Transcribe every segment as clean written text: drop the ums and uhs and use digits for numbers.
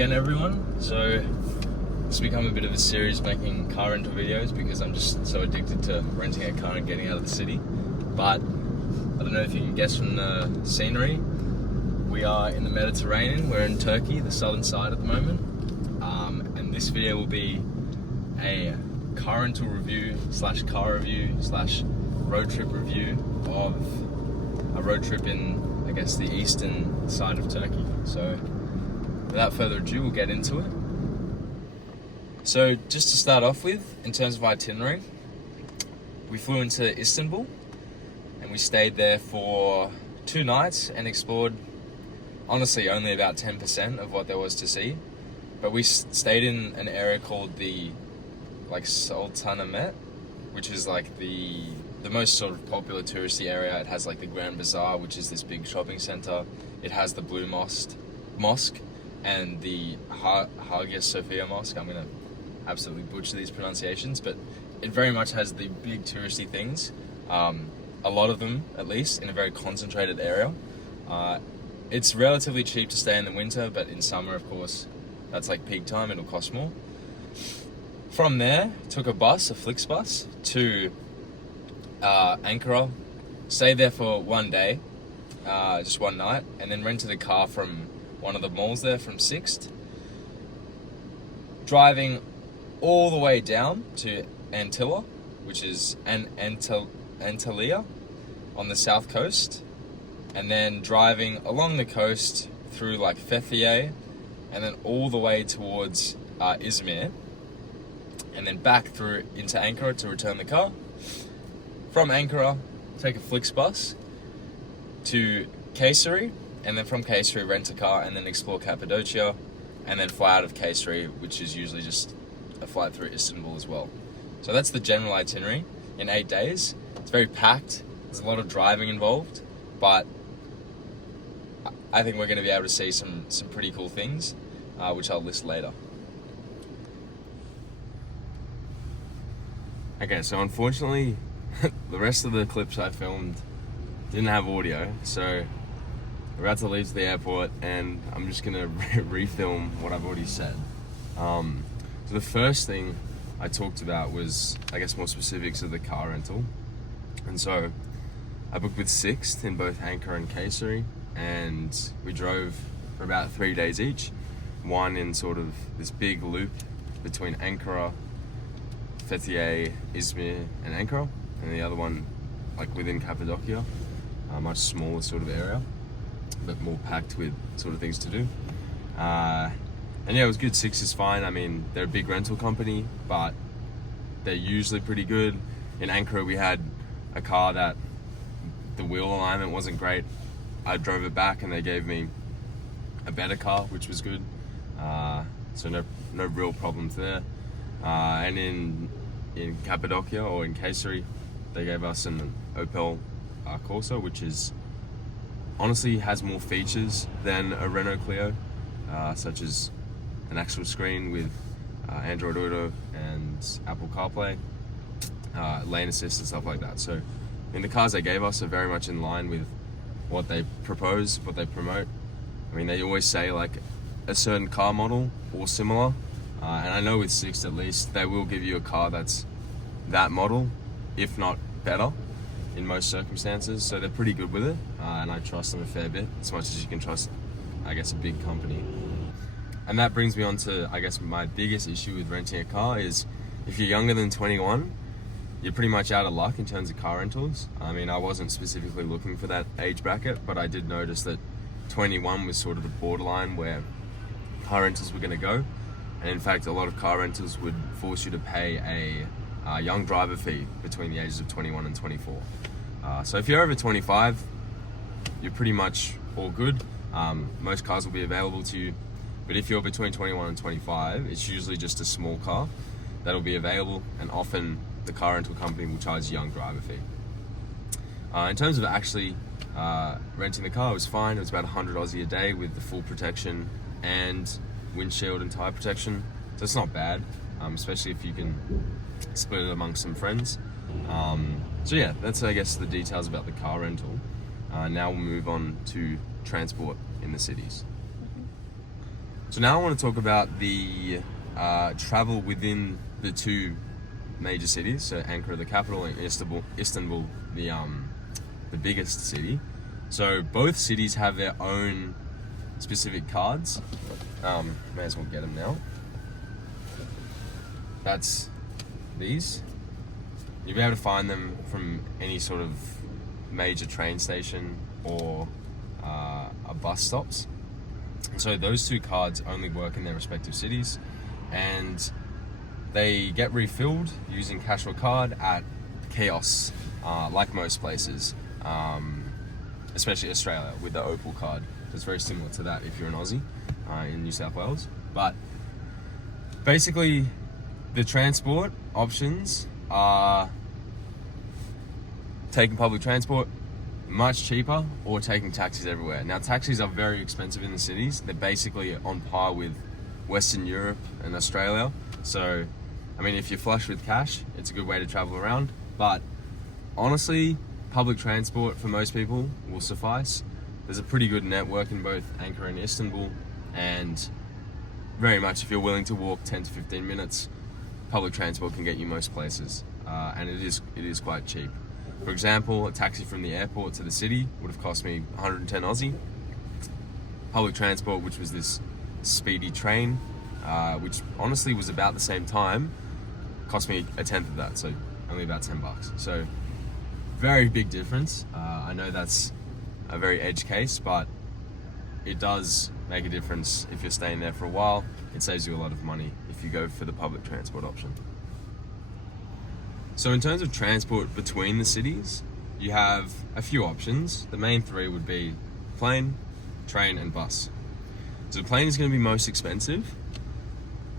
again, everyone. So it's become a bit of a series making car rental videos because I'm just so addicted to renting a car and getting out of the city. But I don't know if you can guess from the scenery, we are in the Mediterranean. We're in Turkey, the southern side at the moment. And this video will be a car rental review slash car review slash road trip review of a road trip in, I guess, the eastern side of Turkey. So without further ado, we'll get into it. So just to start off with, in terms of itinerary, we flew into Istanbul and we stayed there for 2 nights and explored, honestly, only about 10% of what there was to see. But we stayed in an area called the Sultanahmet, which is like the most sort of popular touristy area. It has like the Grand Bazaar, which is this big shopping center. It has the Blue Mosque and the Hagia Sophia Mosque. I'm gonna absolutely butcher these pronunciations, but it very much has the big touristy things. A lot of them, at least, in a very concentrated area. It's relatively cheap to stay in the winter, but in summer, of course, that's like peak time, it'll cost more. From there, took a Flixbus to Ankara, stayed there for 1 day, just one night, and then rented a car from one of the malls there from Sixt, driving all the way down to Antalya, which is Antalya on the south coast, and then driving along the coast through like Fethiye, and then all the way towards Izmir, and then back through into Ankara to return the car. From Ankara, take a Flixbus to Kayseri, and then from Kayseri rent a car and then explore Cappadocia, and then fly out of Kayseri, which is usually just a flight through Istanbul as well. So that's the general itinerary in 8 days. It's very packed, there's a lot of driving involved, but I think we're going to be able to see some pretty cool things, which I'll list later. Okay, so unfortunately, the rest of the clips I filmed didn't have audio, so we're about to leave to the airport and I'm just going to refilm what I've already said. So the first thing I talked about was, I guess, more specifics of the car rental. And so I booked with Sixt in both Ankara and Kayseri, and we drove for about 3 days each. One in sort of this big loop between Ankara, Fethiye, Izmir, and Ankara, and the other one like within Cappadocia, a much smaller sort of area, but more packed with sort of things to do. And yeah, it was good. Sixt is fine. I mean, they're a big rental company, but they're usually pretty good. In Ankara, we had a car that the wheel alignment wasn't great. I drove it back and they gave me a better car, which was good. So no real problems there. And in Cappadocia or in Kayseri, they gave us an Opel Corsa, which is honestly has more features than a Renault Clio, such as an actual screen with Android Auto and Apple CarPlay, lane assist and stuff like that. So the cars they gave us are very much in line with what they propose, what they promote. I mean, they always say like a certain car model or similar, and I know with Sixt at least, they will give you a car that's that model, if not better, in most circumstances. So they're pretty good with it, and I trust them a fair bit, as much as you can trust, I guess, a big company. And that brings me on to, I guess, my biggest issue with renting a car is if you're younger than 21, you're pretty much out of luck in terms of car rentals. I mean, I wasn't specifically looking for that age bracket, but I did notice that 21 was sort of the borderline where car rentals were going to go. And in fact, a lot of car rentals would force you to pay a young driver fee between the ages of 21 and 24. So if you're over 25, you're pretty much all good. Most cars will be available to you. But if you're between 21 and 25, it's usually just a small car that'll be available, and often the car rental company will charge a young driver fee. In terms of actually renting the car, it was fine. It was about 100 Aussie a day with the full protection and windshield and tire protection. So it's not bad, especially if you can split it amongst some friends. So yeah, that's, I guess, the details about the car rental. Now we'll move on to transport in the cities. So now I want to talk about the travel within the two major cities. So Ankara, the capital, and Istanbul, the biggest city. So both cities have their own specific cards. May as well get them now. That's these. You'll be able to find them from any sort of major train station or a bus stops. So those two cards only work in their respective cities, and they get refilled using cash or card at kiosks, like most places, especially Australia with the Opal card. It's very similar to that if you're an Aussie in New South Wales. But basically, the transport options are taking public transport, much cheaper, or taking taxis everywhere. Now, taxis are very expensive in the cities. They're basically on par with Western Europe and Australia. So, I mean, if you're flush with cash, it's a good way to travel around. But honestly, public transport for most people will suffice. There's a pretty good network in both Ankara and Istanbul, and very much if you're willing to walk 10 to 15 minutes, public transport can get you most places, and it is quite cheap. For example, a taxi from the airport to the city would have cost me 110 Aussie. Public transport, which was this speedy train, which honestly was about the same time, cost me a tenth of that, so only about $10. So very big difference. I know that's a very edge case, but it does make a difference if you're staying there for a while. It saves you a lot of money if you go for the public transport option. So in terms of transport between the cities, you have a few options. The main three would be plane, train, and bus. So the plane is going to be most expensive.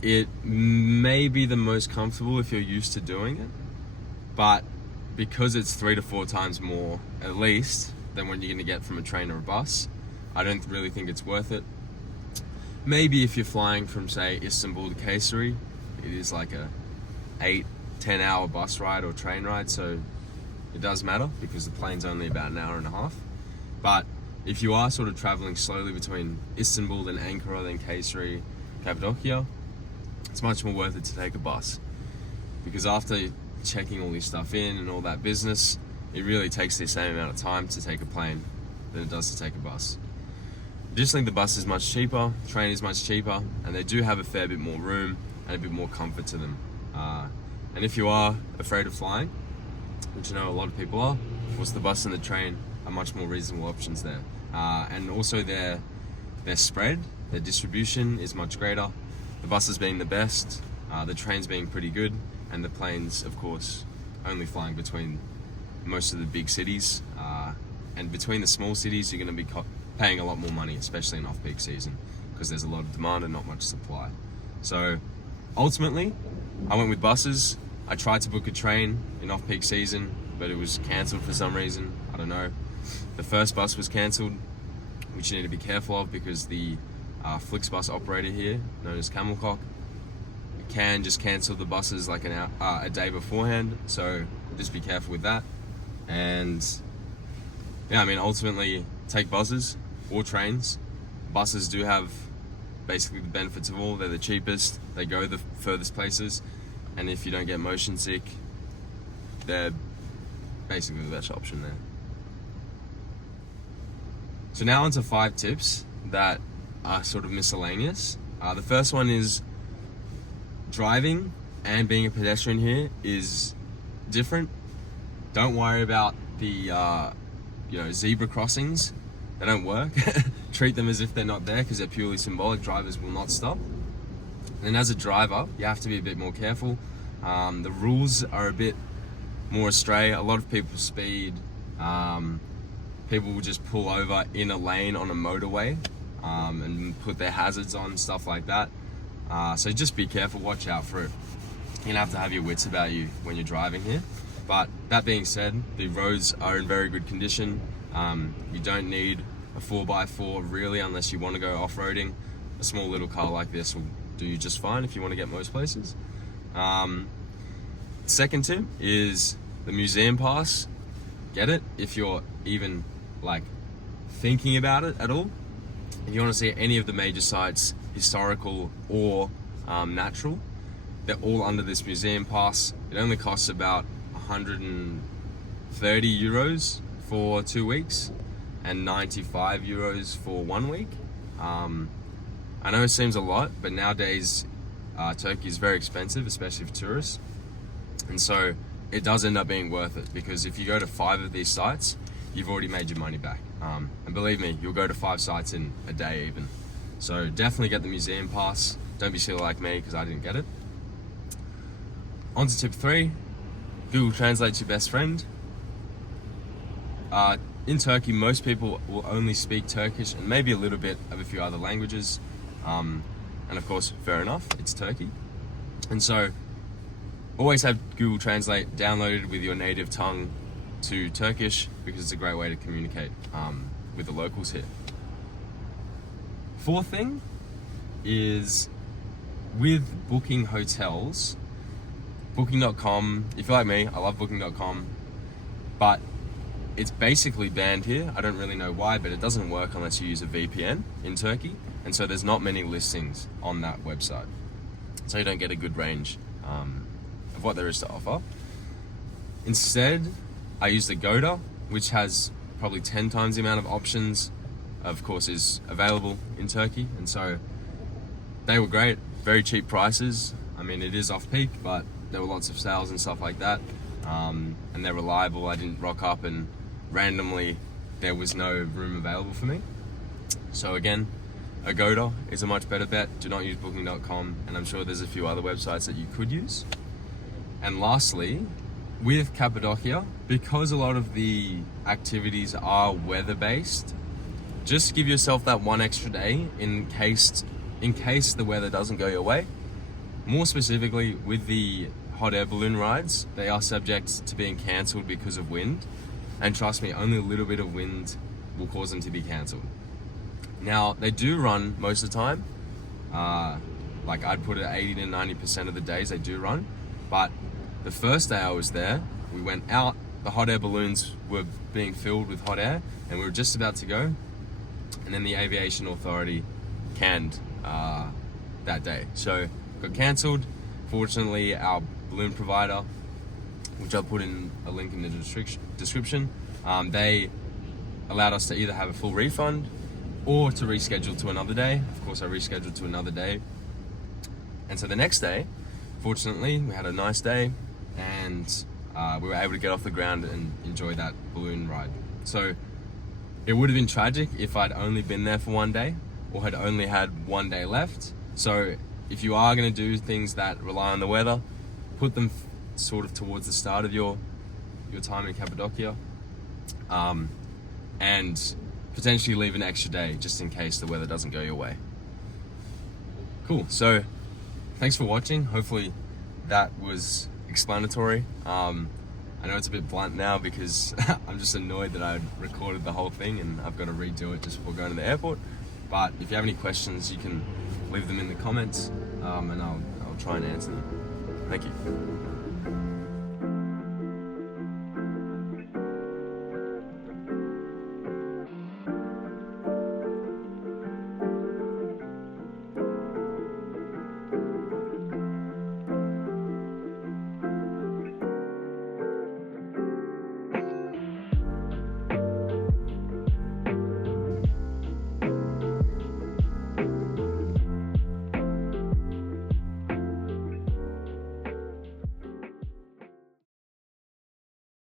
It may be the most comfortable if you're used to doing it, but because it's 3 to 4 times more, at least, than what you're going to get from a train or a bus, I don't really think it's worth it. Maybe if you're flying from, say, Istanbul to Kayseri, it is like a 8-10 hour bus ride or train ride, so it does matter because the plane's only about an hour and a half. But if you are sort of traveling slowly between Istanbul, then Ankara, then Kayseri, Cappadocia, it's much more worth it to take a bus, because after checking all this stuff in and all that business, it really takes the same amount of time to take a plane than it does to take a bus. Additionally, the bus is much cheaper, train is much cheaper, and they do have a fair bit more room and a bit more comfort to them. And if you are afraid of flying, which I know a lot of people are, of course the bus and the train are much more reasonable options there. And also their spread, their distribution is much greater. The buses being the best, the trains being pretty good, and the planes, of course, only flying between most of the big cities. And between the small cities, you're going to be paying a lot more money, especially in off-peak season, because there's a lot of demand and not much supply. So ultimately, I went with buses. I tried to book a train in off-peak season, but it was cancelled for some reason. I don't know. The first bus was cancelled, which you need to be careful of, because the Flixbus operator here, known as Camelcock, can just cancel the buses like a day beforehand. So just be careful with that. And yeah, I mean, ultimately, take buses or trains. Buses do have basically the benefits of all. They're the cheapest, they go the furthest places, and if you don't get motion sick, they're basically the best option there. So now onto 5 tips that are sort of miscellaneous. The first one is driving and being a pedestrian here is different. Don't worry about the zebra crossings. They don't work. Treat them as if they're not there, because they're purely symbolic. Drivers will not stop. And as a driver, you have to be a bit more careful. The rules are a bit more astray. A lot of people speed. People will just pull over in a lane on a motorway and put their hazards on, stuff like that. So just be careful, watch out for it. You're gonna have to have your wits about you when you're driving here. But that being said, the roads are in very good condition. You don't need a 4x4 really, unless you want to go off-roading. A small little car like this will do you just fine if you want to get most places. Second tip is the museum pass. Get it if you're even like thinking about it at all. If you want to see any of the major sites, historical or natural. They're all under this museum pass. It only costs about 130 euros for 2 weeks and 95 euros for 1 week. I know it seems a lot, but nowadays Turkey is very expensive, especially for tourists. And so it does end up being worth it, because if you go to 5 of these sites, you've already made your money back. And believe me, you'll go to 5 sites in a day even. So definitely get the museum pass. Don't be silly like me, because I didn't get it. On to tip 3, Google Translate's your best friend. In Turkey, most people will only speak Turkish and maybe a little bit of a few other languages. And of course, fair enough, it's Turkey. And so always have Google Translate downloaded with your native tongue to Turkish, because it's a great way to communicate with the locals here. 4th thing is with booking hotels. Booking.com, if you're like me, I love Booking.com, but it's basically banned here. I don't really know why, but it doesn't work unless you use a VPN in Turkey, and so there's not many listings on that website, so you don't get a good range of what there is to offer. Instead, I used Agoda, which has probably 10 times the amount of options, of course, is available in Turkey, and so they were great, very cheap prices. I mean, it is off-peak, but there were lots of sales and stuff like that, and they're reliable. I didn't rock up and randomly there was no room available for me. So again, Agoda is a much better bet. Do not use Booking.com, and I'm sure there's a few other websites that you could use. And lastly, with Cappadocia, because a lot of the activities are weather-based, just give yourself that one extra day in case the weather doesn't go your way. More specifically, with the hot air balloon rides, they are subject to being cancelled because of wind. And trust me, only a little bit of wind will cause them to be cancelled. Now, they do run most of the time. Like I'd put it at 80 to 90% of the days they do run. But the first day I was there, we went out, the hot air balloons were being filled with hot air, and we were just about to go. And then the aviation authority canned that day. So got cancelled. Fortunately, our balloon provider, which I'll put in a link in the description, they allowed us to either have a full refund or to reschedule to another day. Of course, I rescheduled to another day. And so the next day, fortunately, we had a nice day, and we were able to get off the ground and enjoy that balloon ride. So it would have been tragic if I'd only been there for one day or had only had one day left. So if you are going to do things that rely on the weather, put them sort of towards the start of your time in Cappadocia, and potentially leave an extra day just in case the weather doesn't go your way. Cool. So thanks for watching. Hopefully that was explanatory. I know it's a bit blunt now because I'm just annoyed that I recorded the whole thing and I've got to redo it just before going to the airport. But if you have any questions, you can leave them in the comments, and I'll try and answer them. Thank you.